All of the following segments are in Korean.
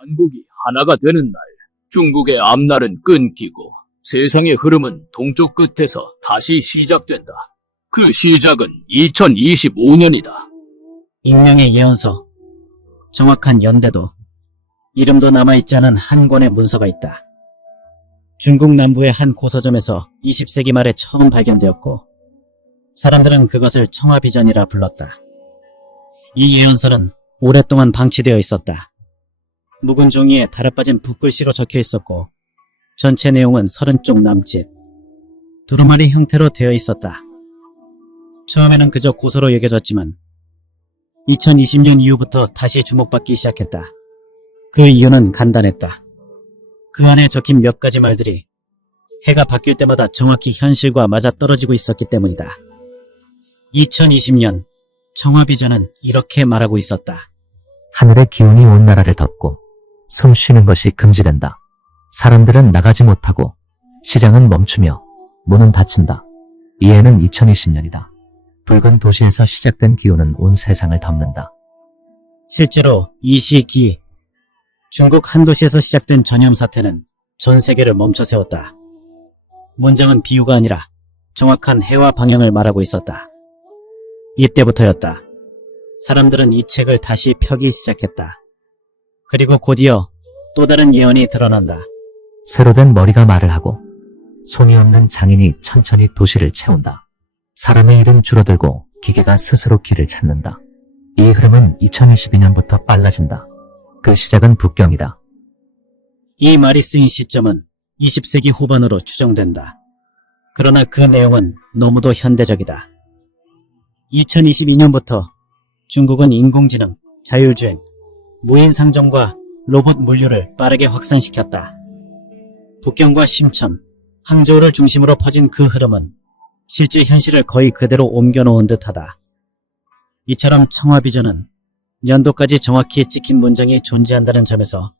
한국이 하나가 되는 날, 중국의 앞날은 끊기고 세상의 흐름은 동쪽 끝에서 다시 시작된다. 그 시작은 2025년이다. 익명의 예언서, 정확한 연대도, 이름도 남아있지 않은 한 권의 문서가 있다. 중국 남부의 한 고서점에서 20세기 말에 처음 발견되었고 사람들은 그것을 청화비전이라 불렀다. 이 예언서는 오랫동안 방치되어 있었다. 묵은 종이에 달아빠진 붓글씨로 적혀 있었고 전체 내용은 30쪽 남짓, 두루마리 형태로 되어 있었다. 처음에는 그저 고서로 여겨졌지만 2020년 이후부터 다시 주목받기 시작했다. 그 이유는 간단했다. 그 안에 적힌 몇 가지 말들이 해가 바뀔 때마다 정확히 현실과 맞아떨어지고 있었기 때문이다. 2020년 청화비전은 이렇게 말하고 있었다. 하늘의 기운이 온 나라를 덮고 숨 쉬는 것이 금지된다. 사람들은 나가지 못하고 시장은 멈추며 문은 닫힌다. 이해는 2020년이다. 붉은 도시에서 시작된 기운은 온 세상을 덮는다. 실제로 이 시기 중국 한 도시에서 시작된 전염 사태는 전 세계를 멈춰 세웠다. 문장은 비유가 아니라 정확한 해와 방향을 말하고 있었다. 이때부터였다. 사람들은 이 책을 다시 펴기 시작했다. 그리고 곧이어 또 다른 예언이 드러난다. 새로 된 머리가 말을 하고 손이 없는 장인이 천천히 도시를 채운다. 사람의 일은 줄어들고 기계가 스스로 길을 찾는다. 이 흐름은 2022년부터 빨라진다. 그 시작은 북경이다. 이 말이 쓰인 시점은 20세기 후반으로 추정된다. 그러나 그 내용은 너무도 현대적이다. 2022년부터 중국은 인공지능, 자율주행, 무인상종과 로봇 물류를 빠르게 확산시켰다. 북경과 심천, 항저우를 중심으로 퍼진 그 흐름은 실제 현실을 거의 그대로 옮겨놓은 듯하다. 이처럼 청화비전은 연도까지 정확히 찍힌 문장이 존재한다는 점에서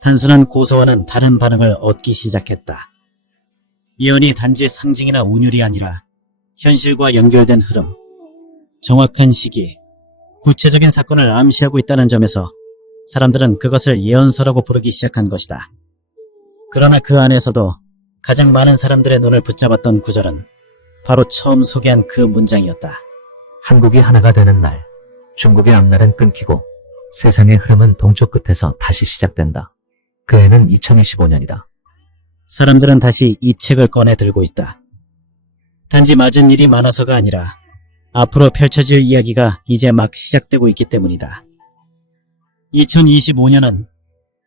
단순한 고서와는 다른 반응을 얻기 시작했다. 예언이 단지 상징이나 운율이 아니라 현실과 연결된 흐름, 정확한 시기, 구체적인 사건을 암시하고 있다는 점에서 사람들은 그것을 예언서라고 부르기 시작한 것이다. 그러나 그 안에서도 가장 많은 사람들의 눈을 붙잡았던 구절은 바로 처음 소개한 그 문장이었다. 한국이 하나가 되는 날, 중국의 앞날은 끊기고 세상의 흐름은 동쪽 끝에서 다시 시작된다. 그 해는 2025년이다. 사람들은 다시 이 책을 꺼내 들고 있다. 단지 맞은 일이 많아서가 아니라 앞으로 펼쳐질 이야기가 이제 막 시작되고 있기 때문이다. 2025년은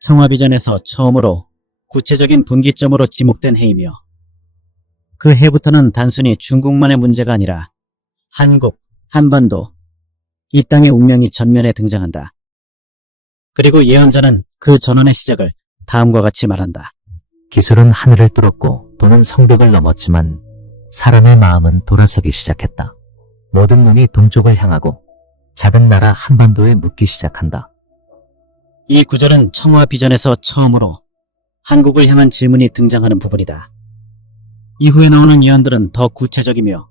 청화비전에서 처음으로 구체적인 분기점으로 지목된 해이며 그 해부터는 단순히 중국만의 문제가 아니라 한국, 한반도, 이 땅의 운명이 전면에 등장한다. 그리고 예언자는 그 전원의 시작을 다음과 같이 말한다. 기술은 하늘을 뚫었고 돈은 성벽을 넘었지만 사람의 마음은 돌아서기 시작했다. 모든 눈이 동쪽을 향하고 작은 나라 한반도에 묻기 시작한다. 이 구절은 청화비전에서 처음으로 한국을 향한 질문이 등장하는 부분이다. 이후에 나오는 예언들은 더 구체적이며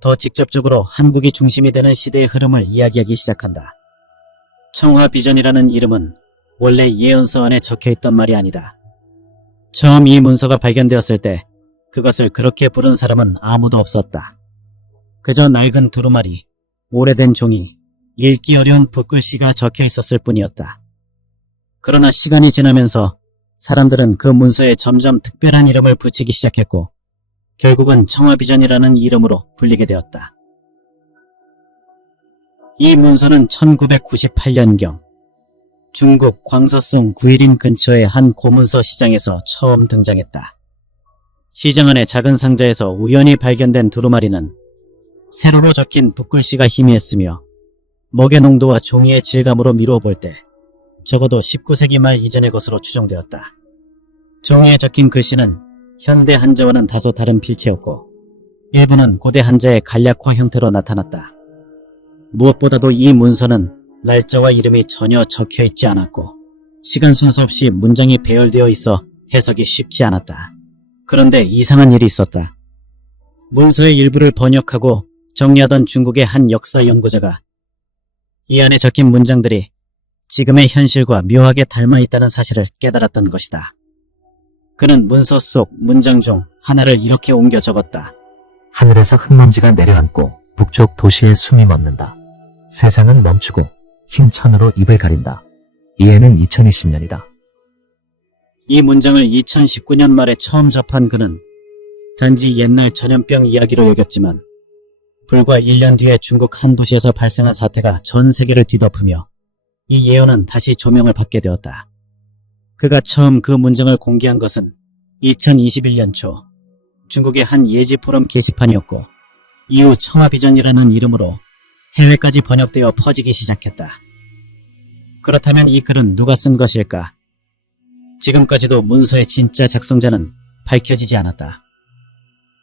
더 직접적으로 한국이 중심이 되는 시대의 흐름을 이야기하기 시작한다. 청화비전이라는 이름은 원래 예언서 안에 적혀있던 말이 아니다. 처음 이 문서가 발견되었을 때 그것을 그렇게 부른 사람은 아무도 없었다. 그저 낡은 두루마리, 오래된 종이, 읽기 어려운 붓글씨가 적혀 있었을 뿐이었다. 그러나 시간이 지나면서 사람들은 그 문서에 점점 특별한 이름을 붙이기 시작했고 결국은 청화비전이라는 이름으로 불리게 되었다. 이 문서는 1998년경 중국 광서성 구일인 근처의 한 고문서 시장에서 처음 등장했다. 시장 안의 작은 상자에서 우연히 발견된 두루마리는 세로로 적힌 붓글씨가 희미했으며 먹의 농도와 종이의 질감으로 미루어 볼 때 적어도 19세기 말 이전의 것으로 추정되었다. 종이에 적힌 글씨는 현대 한자와는 다소 다른 필체였고 일부는 고대 한자의 간략화 형태로 나타났다. 무엇보다도 이 문서는 날짜와 이름이 전혀 적혀있지 않았고 시간 순서 없이 문장이 배열되어 있어 해석이 쉽지 않았다. 그런데 이상한 일이 있었다. 문서의 일부를 번역하고 정리하던 중국의 한 역사 연구자가 이 안에 적힌 문장들이 지금의 현실과 묘하게 닮아 있다는 사실을 깨달았던 것이다. 그는 문서 속 문장 중 하나를 이렇게 옮겨 적었다. 하늘에서 흙먼지가 내려앉고 북쪽 도시에 숨이 멎는다. 세상은 멈추고 흰 천으로 입을 가린다. 이해는 2020년이다. 이 문장을 2019년 말에 처음 접한 그는 단지 옛날 전염병 이야기로 여겼지만 불과 1년 뒤에 중국 한 도시에서 발생한 사태가 전 세계를 뒤덮으며 이 예언은 다시 조명을 받게 되었다. 그가 처음 그 문장을 공개한 것은 2021년 초 중국의 한 예지 포럼 게시판이었고 이후 청화비전이라는 이름으로 해외까지 번역되어 퍼지기 시작했다. 그렇다면 이 글은 누가 쓴 것일까? 지금까지도 문서의 진짜 작성자는 밝혀지지 않았다.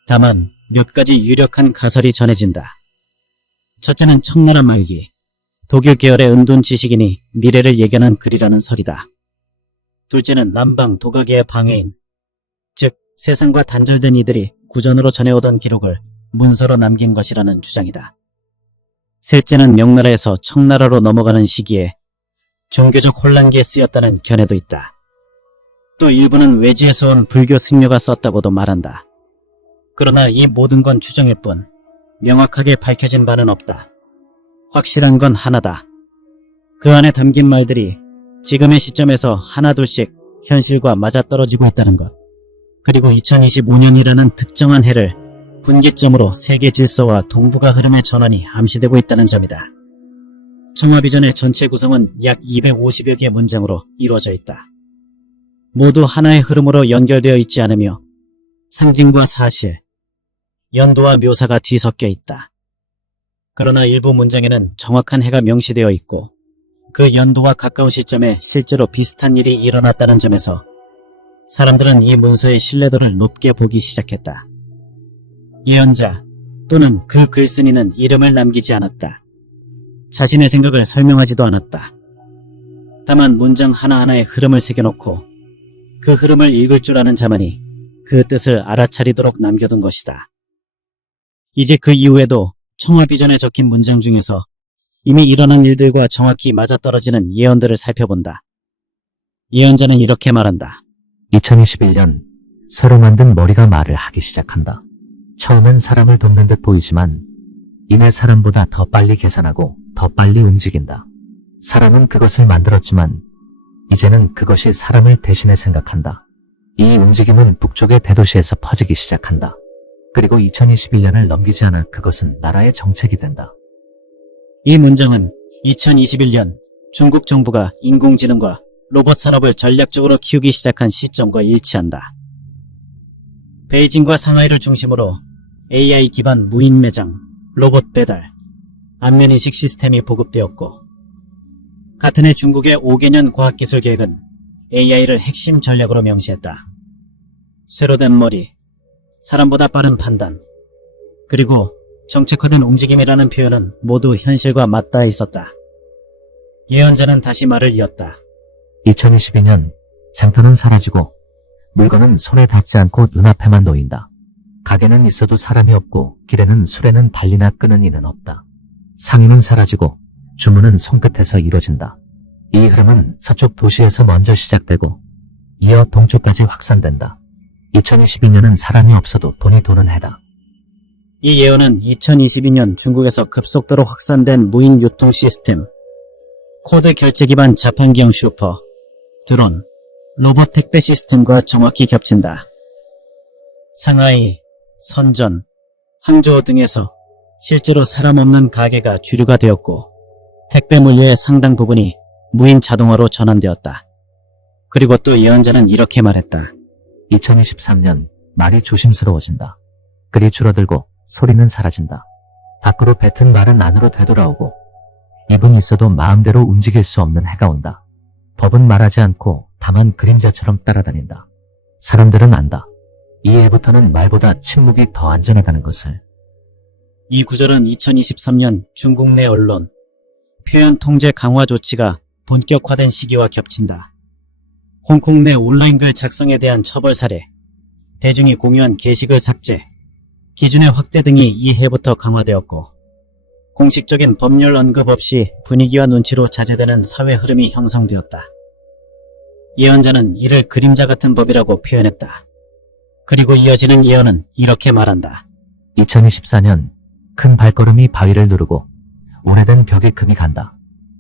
다만 몇 가지 유력한 가설이 전해진다. 첫째는 청나라 말기 독일 계열의 은둔 지식인이 미래를 예견한 글이라는 설이다. 둘째는 남방 도가계의 방해인, 즉 세상과 단절된 이들이 구전으로 전해오던 기록을 문서로 남긴 것이라는 주장이다. 셋째는 명나라에서 청나라로 넘어가는 시기에 종교적 혼란기에 쓰였다는 견해도 있다. 또 일부는 외지에서 온 불교 승려가 썼다고도 말한다. 그러나 이 모든 건 추정일 뿐 명확하게 밝혀진 바는 없다. 확실한 건 하나다. 그 안에 담긴 말들이 지금의 시점에서 하나둘씩 현실과 맞아떨어지고 있다는 것. 그리고 2025년이라는 특정한 해를 분기점으로 세계 질서와 동북아 흐름의 전환이 암시되고 있다는 점이다. 청화비전의 전체 구성은 약 250여 개의 문장으로 이루어져 있다. 모두 하나의 흐름으로 연결되어 있지 않으며 상징과 사실, 연도와 묘사가 뒤섞여 있다. 그러나 일부 문장에는 정확한 해가 명시되어 있고 그 연도와 가까운 시점에 실제로 비슷한 일이 일어났다는 점에서 사람들은 이 문서의 신뢰도를 높게 보기 시작했다. 예언자 또는 그 글쓴이는 이름을 남기지 않았다. 자신의 생각을 설명하지도 않았다. 다만 문장 하나하나의 흐름을 새겨놓고 그 흐름을 읽을 줄 아는 자만이 그 뜻을 알아차리도록 남겨둔 것이다. 이제 그 이후에도 청화비전에 적힌 문장 중에서 이미 일어난 일들과 정확히 맞아떨어지는 예언들을 살펴본다. 예언자는 이렇게 말한다. 2021년 새로 만든 머리가 말을 하기 시작한다. 처음엔 사람을 돕는 듯 보이지만 이내 사람보다 더 빨리 계산하고 더 빨리 움직인다. 사람은 그것을 만들었지만 이제는 그것이 사람을 대신해 생각한다. 이 움직임은 북쪽의 대도시에서 퍼지기 시작한다. 그리고 2021년을 넘기지 않아 그것은 나라의 정책이 된다. 이 문장은 2021년 중국 정부가 인공지능과 로봇 산업을 전략적으로 키우기 시작한 시점과 일치한다. 베이징과 상하이를 중심으로 AI 기반 무인 매장, 로봇 배달, 안면인식 시스템이 보급되었고 같은 해 중국의 5개년 과학기술 계획은 AI를 핵심 전략으로 명시했다. 쇠로 된 머리, 사람보다 빠른 판단, 그리고 정책화된 움직임이라는 표현은 모두 현실과 맞닿아 있었다. 예언자는 다시 말을 이었다. 2022년 장터는 사라지고 물건은 손에 닿지 않고 눈앞에만 놓인다. 가게는 있어도 사람이 없고 길에는 수레는 달리나 끄는 이는 없다. 상인은 사라지고 주문은 손끝에서 이루어진다. 이 흐름은 서쪽 도시에서 먼저 시작되고 이어 동쪽까지 확산된다. 2022년은 사람이 없어도 돈이 도는 해다. 이 예언은 2022년 중국에서 급속도로 확산된 무인 유통 시스템, 코드 결제 기반 자판기형 슈퍼, 드론, 로봇 택배 시스템과 정확히 겹친다. 상하이, 선전, 항저우 등에서 실제로 사람 없는 가게가 주류가 되었고 택배 물류의 상당 부분이 무인 자동화로 전환되었다. 그리고 또 예언자는 이렇게 말했다. 2023년 말이 조심스러워진다. 글이 줄어들고 소리는 사라진다. 밖으로 뱉은 말은 안으로 되돌아오고 입은 있어도 마음대로 움직일 수 없는 해가 온다. 법은 말하지 않고 다만 그림자처럼 따라다닌다. 사람들은 안다. 이 해부터는 말보다 침묵이 더 안전하다는 것을. 이 구절은 2023년 중국 내 언론, 표현 통제 강화 조치가 본격화된 시기와 겹친다. 홍콩 내 온라인글 작성에 대한 처벌 사례, 대중이 공유한 게시글 삭제, 기준의 확대 등이 이 해부터 강화되었고 공식적인 법률 언급 없이 분위기와 눈치로 자제되는 사회 흐름이 형성되었다. 예언자는 이를 그림자 같은 법이라고 표현했다. 그리고 이어지는 예언은 이렇게 말한다. 2024년 큰 발걸음이 바위를 누르고 오래된 벽에 금이 간다.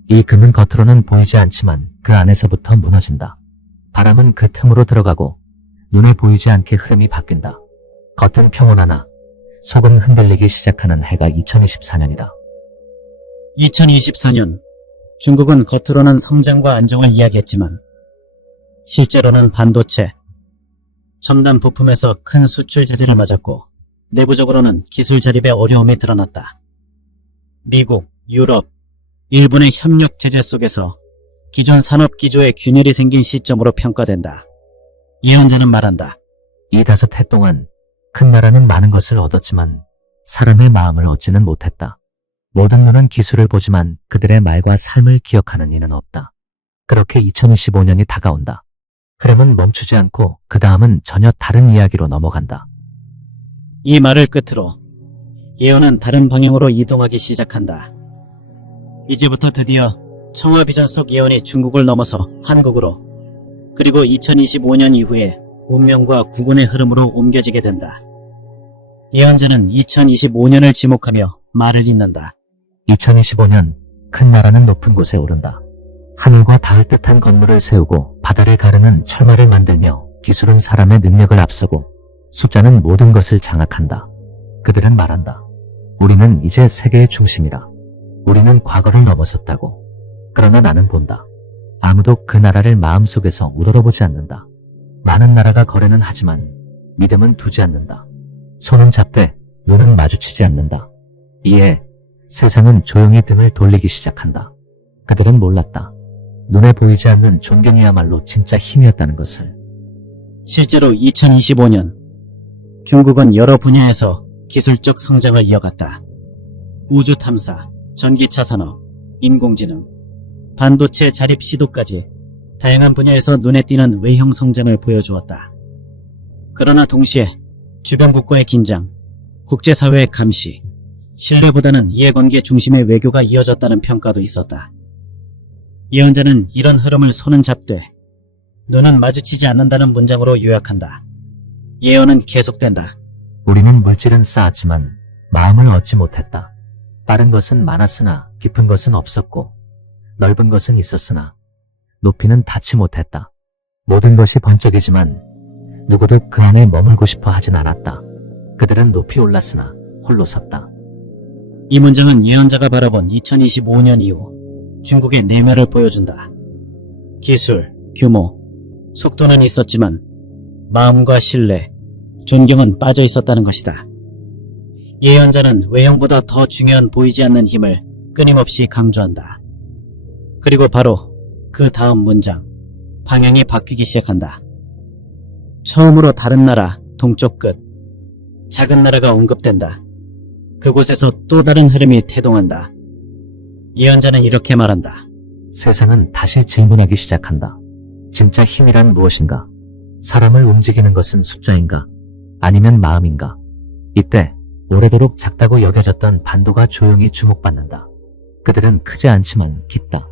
이 금은 겉으로는 보이지 않지만 그 안에서부터 무너진다. 바람은 그 틈으로 들어가고 눈에 보이지 않게 흐름이 바뀐다. 겉은 평온하나 속은 흔들리기 시작하는 해가 2024년이다. 2024년 중국은 겉으로는 성장과 안정을 이야기했지만 실제로는 반도체, 첨단 부품에서 큰 수출 제재를 맞았고 내부적으로는 기술 자립의 어려움이 드러났다. 미국, 유럽, 일본의 협력 제재 속에서 기존 산업 기조에 균열이 생긴 시점으로 평가된다. 예언자는 말한다. 이 5해 동안 큰 나라는 많은 것을 얻었지만 사람의 마음을 얻지는 못했다. 모든 눈은 기술을 보지만 그들의 말과 삶을 기억하는 이는 없다. 그렇게 2025년이 다가온다. 흐름은 멈추지 않고 그 다음은 전혀 다른 이야기로 넘어간다. 이 말을 끝으로 예언은 다른 방향으로 이동하기 시작한다. 이제부터 드디어 청와 비전 속 예언이 중국을 넘어서 한국으로, 그리고 2025년 이후에 운명과 국운의 흐름으로 옮겨지게 된다. 예언자는 2025년을 지목하며 말을 잇는다. 2025년 큰 나라는 높은 곳에 오른다. 하늘과 닿을 듯한 건물을 세우고 바다를 가르는 철마를 만들며 기술은 사람의 능력을 앞서고 숫자는 모든 것을 장악한다. 그들은 말한다. 우리는 이제 세계의 중심이다. 우리는 과거를 넘어섰다고. 그러나 나는 본다. 아무도 그 나라를 마음속에서 우러러보지 않는다. 많은 나라가 거래는 하지만 믿음은 두지 않는다. 손은 잡되 눈은 마주치지 않는다. 이에 세상은 조용히 등을 돌리기 시작한다. 그들은 몰랐다. 눈에 보이지 않는 존경이야말로 진짜 힘이었다는 것을. 실제로 2025년 중국은 여러 분야에서 기술적 성장을 이어갔다. 우주 탐사, 전기차 산업, 인공지능, 반도체 자립 시도까지 다양한 분야에서 눈에 띄는 외형 성장을 보여주었다. 그러나 동시에 주변 국가의 긴장, 국제사회의 감시, 신뢰보다는 이해관계 중심의 외교가 이어졌다는 평가도 있었다. 예언자는 이런 흐름을 손은 잡되 눈은 마주치지 않는다는 문장으로 요약한다. 예언은 계속된다. 우리는 물질은 쌓았지만 마음을 얻지 못했다. 빠른 것은 많았으나 깊은 것은 없었고 넓은 것은 있었으나 높이는 닿지 못했다. 모든 것이 번쩍이지만 누구도 그 안에 머물고 싶어 하진 않았다. 그들은 높이 올랐으나 홀로 섰다. 이 문장은 예언자가 바라본 2025년 이후 중국의 내면을 보여준다. 기술, 규모, 속도는 있었지만 마음과 신뢰, 존경은 빠져 있었다는 것이다. 예언자는 외형보다 더 중요한 보이지 않는 힘을 끊임없이 강조한다. 그리고 바로 그 다음 문장, 방향이 바뀌기 시작한다. 처음으로 다른 나라, 동쪽 끝, 작은 나라가 언급된다. 그곳에서 또 다른 흐름이 태동한다. 예언자는 이렇게 말한다. 세상은 다시 질문하기 시작한다. 진짜 힘이란 무엇인가? 사람을 움직이는 것은 숫자인가? 아니면 마음인가? 이때 오래도록 작다고 여겨졌던 반도가 조용히 주목받는다. 그들은 크지 않지만 깊다.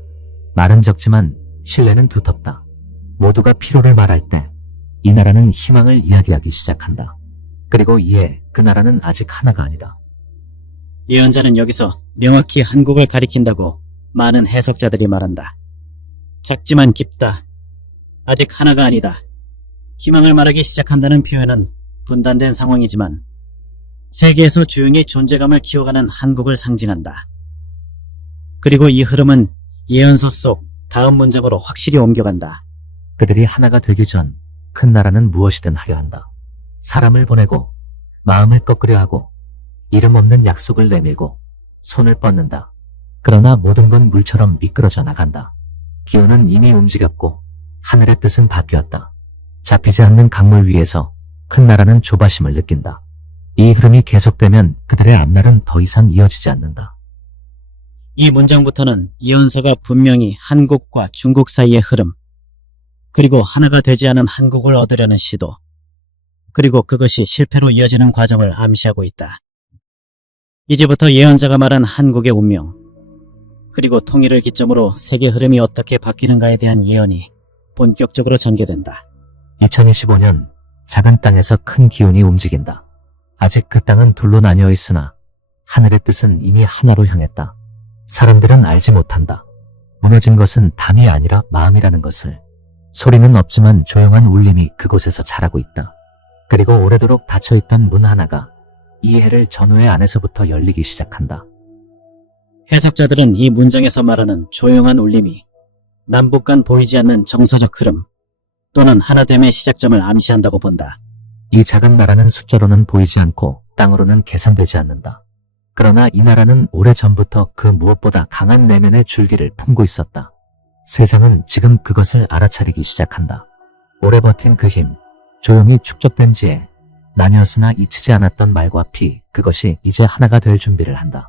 말은 적지만 신뢰는 두텁다. 모두가 피로를 말할 때 이 나라는 희망을 이야기하기 시작한다. 그리고 이에 그 나라는 아직 하나가 아니다. 예언자는 여기서 명확히 한국을 가리킨다고 많은 해석자들이 말한다. 작지만 깊다. 아직 하나가 아니다. 희망을 말하기 시작한다는 표현은 분단된 상황이지만 세계에서 조용히 존재감을 키워가는 한국을 상징한다. 그리고 이 흐름은 예언서 속 다음 문장으로 확실히 옮겨간다. 그들이 하나가 되기 전 큰 나라는 무엇이든 하려 한다. 사람을 보내고 마음을 꺾으려 하고 이름 없는 약속을 내밀고 손을 뻗는다. 그러나 모든 건 물처럼 미끄러져 나간다. 기운은 이미 움직였고 하늘의 뜻은 바뀌었다. 잡히지 않는 강물 위에서 큰 나라는 조바심을 느낀다. 이 흐름이 계속되면 그들의 앞날은 더 이상 이어지지 않는다. 이 문장부터는 예언서가 분명히 한국과 중국 사이의 흐름, 그리고 하나가 되지 않은 한국을 얻으려는 시도, 그리고 그것이 실패로 이어지는 과정을 암시하고 있다. 이제부터 예언자가 말한 한국의 운명, 그리고 통일을 기점으로 세계 흐름이 어떻게 바뀌는가에 대한 예언이 본격적으로 전개된다. 2025년 작은 땅에서 큰 기운이 움직인다. 아직 그 땅은 둘로 나뉘어 있으나 하늘의 뜻은 이미 하나로 향했다. 사람들은 알지 못한다. 무너진 것은 담이 아니라 마음이라는 것을. 소리는 없지만 조용한 울림이 그곳에서 자라고 있다. 그리고 오래도록 닫혀있던 문 하나가 이해를 전후의 안에서부터 열리기 시작한다. 해석자들은 이 문장에서 말하는 조용한 울림이 남북 간 보이지 않는 정서적 흐름 또는 하나됨의 시작점을 암시한다고 본다. 이 작은 나라는 숫자로는 보이지 않고 땅으로는 계산되지 않는다. 그러나 이 나라는 오래전부터 그 무엇보다 강한 내면의 줄기를 품고 있었다. 세상은 지금 그것을 알아차리기 시작한다. 오래 버틴 그 힘, 조용히 축적된 지혜, 나뉘었으나 잊히지 않았던 말과 피, 그것이 이제 하나가 될 준비를 한다.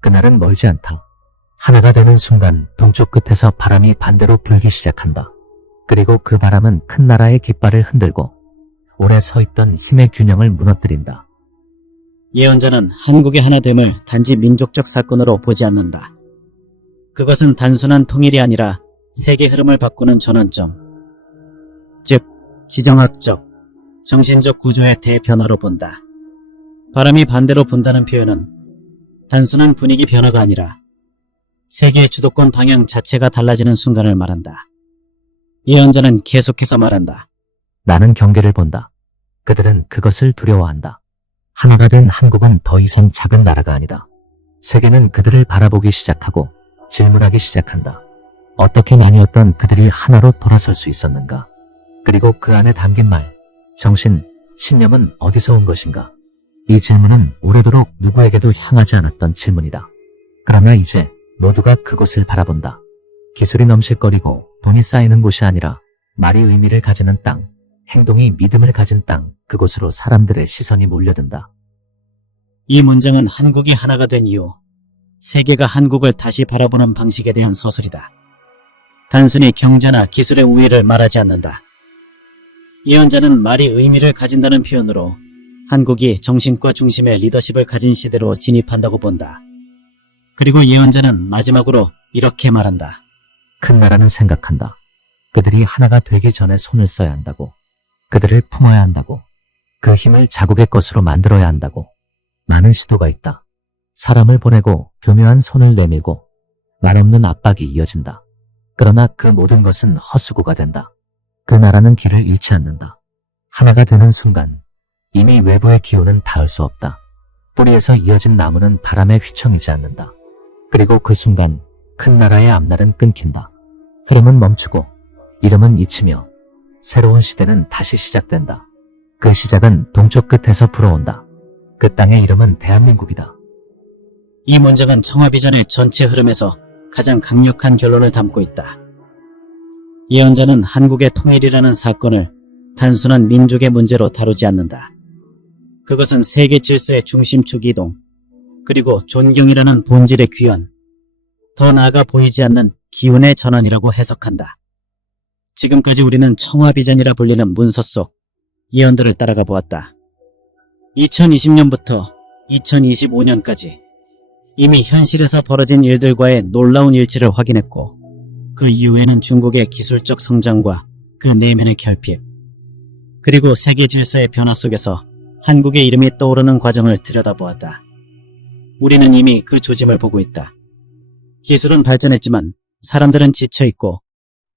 그날은 멀지 않다. 하나가 되는 순간 동쪽 끝에서 바람이 반대로 불기 시작한다. 그리고 그 바람은 큰 나라의 깃발을 흔들고 오래 서 있던 힘의 균형을 무너뜨린다. 예언자는 한국의 하나됨을 단지 민족적 사건으로 보지 않는다. 그것은 단순한 통일이 아니라 세계 흐름을 바꾸는 전환점, 즉 지정학적, 정신적 구조의 대변화로 본다. 바람이 반대로 분다는 표현은 단순한 분위기 변화가 아니라 세계의 주도권 방향 자체가 달라지는 순간을 말한다. 예언자는 계속해서 말한다. 나는 경계를 본다. 그들은 그것을 두려워한다. 하나가 된 한국은 더 이상 작은 나라가 아니다. 세계는 그들을 바라보기 시작하고 질문하기 시작한다. 어떻게 나뉘었던 그들이 하나로 돌아설 수 있었는가? 그리고 그 안에 담긴 말, 정신, 신념은 어디서 온 것인가? 이 질문은 오래도록 누구에게도 향하지 않았던 질문이다. 그러나 이제 모두가 그곳을 바라본다. 기술이 넘실거리고 돈이 쌓이는 곳이 아니라 말이 의미를 가지는 땅, 행동이 믿음을 가진 땅, 그곳으로 사람들의 시선이 몰려든다. 이 문장은 한국이 하나가 된 이후 세계가 한국을 다시 바라보는 방식에 대한 서술이다. 단순히 경제나 기술의 우위를 말하지 않는다. 예언자는 말이 의미를 가진다는 표현으로 한국이 정신과 중심의 리더십을 가진 시대로 진입한다고 본다. 그리고 예언자는 마지막으로 이렇게 말한다. 큰 나라는 생각한다. 그들이 하나가 되기 전에 손을 써야 한다고. 그들을 품어야 한다고. 그 힘을 자국의 것으로 만들어야 한다고. 많은 시도가 있다. 사람을 보내고 교묘한 손을 내밀고 말없는 압박이 이어진다. 그러나 그 모든 것은 헛수고가 된다. 그 나라는 길을 잃지 않는다. 하나가 되는 순간 이미 외부의 기운은 닿을 수 없다. 뿌리에서 이어진 나무는 바람에 휘청이지 않는다. 그리고 그 순간 큰 나라의 앞날은 끊긴다. 흐름은 멈추고 이름은 잊히며 새로운 시대는 다시 시작된다. 그 시작은 동쪽 끝에서 불어온다. 그 땅의 이름은 대한민국이다. 이 문장은 청와비전의 전체 흐름에서 가장 강력한 결론을 담고 있다. 예언자는 한국의 통일이라는 사건을 단순한 민족의 문제로 다루지 않는다. 그것은 세계 질서의 중심축 이동, 그리고 존경이라는 본질의 귀환, 더 나아가 보이지 않는 기운의 전환이라고 해석한다. 지금까지 우리는 청와비전이라 불리는 문서 속 예언들을 따라가 보았다. 2020년부터 2025년까지 이미 현실에서 벌어진 일들과의 놀라운 일치를 확인했고, 그 이후에는 중국의 기술적 성장과 그 내면의 결핍, 그리고 세계 질서의 변화 속에서 한국의 이름이 떠오르는 과정을 들여다보았다. 우리는 이미 그 조짐을 보고 있다. 기술은 발전했지만 사람들은 지쳐있고,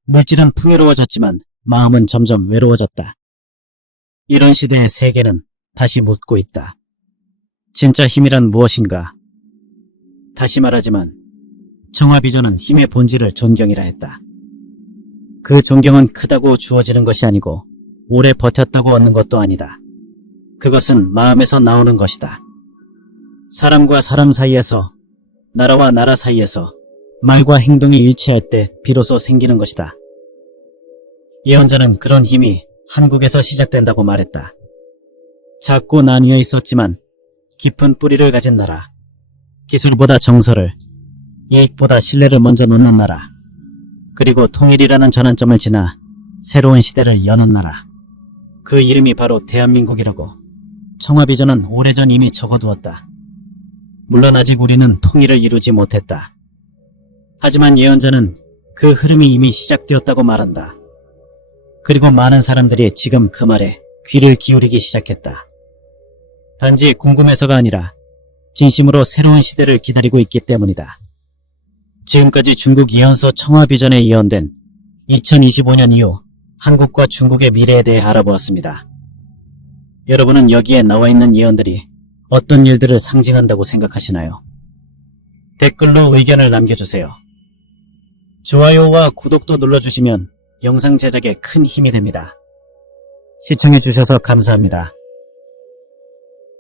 물질은 풍요로워졌지만 마음은 점점 외로워졌다. 이런 시대의 세계는 다시 묻고 있다. 진짜 힘이란 무엇인가? 다시 말하지만 청와비전은 힘의 본질을 존경이라 했다. 그 존경은 크다고 주어지는 것이 아니고 오래 버텼다고 얻는 것도 아니다. 그것은 마음에서 나오는 것이다. 사람과 사람 사이에서, 나라와 나라 사이에서 말과 행동이 일치할 때 비로소 생기는 것이다. 예언자는 그런 힘이 한국에서 시작된다고 말했다. 작고 나뉘어 있었지만 깊은 뿌리를 가진 나라, 기술보다 정서를, 이익보다 신뢰를 먼저 놓는 나라, 그리고 통일이라는 전환점을 지나 새로운 시대를 여는 나라. 그 이름이 바로 대한민국이라고 청와비전은 오래전 이미 적어두었다. 물론 아직 우리는 통일을 이루지 못했다. 하지만 예언자는 그 흐름이 이미 시작되었다고 말한다. 그리고 많은 사람들이 지금 그 말에 귀를 기울이기 시작했다. 단지 궁금해서가 아니라 진심으로 새로운 시대를 기다리고 있기 때문이다. 지금까지 중국 예언서 청화 비전에 예언된 2025년 이후 한국과 중국의 미래에 대해 알아보았습니다. 여러분은 여기에 나와 있는 예언들이 어떤 일들을 상징한다고 생각하시나요? 댓글로 의견을 남겨주세요. 좋아요와 구독도 눌러주시면 영상 제작에 큰 힘이 됩니다. 시청해주셔서 감사합니다.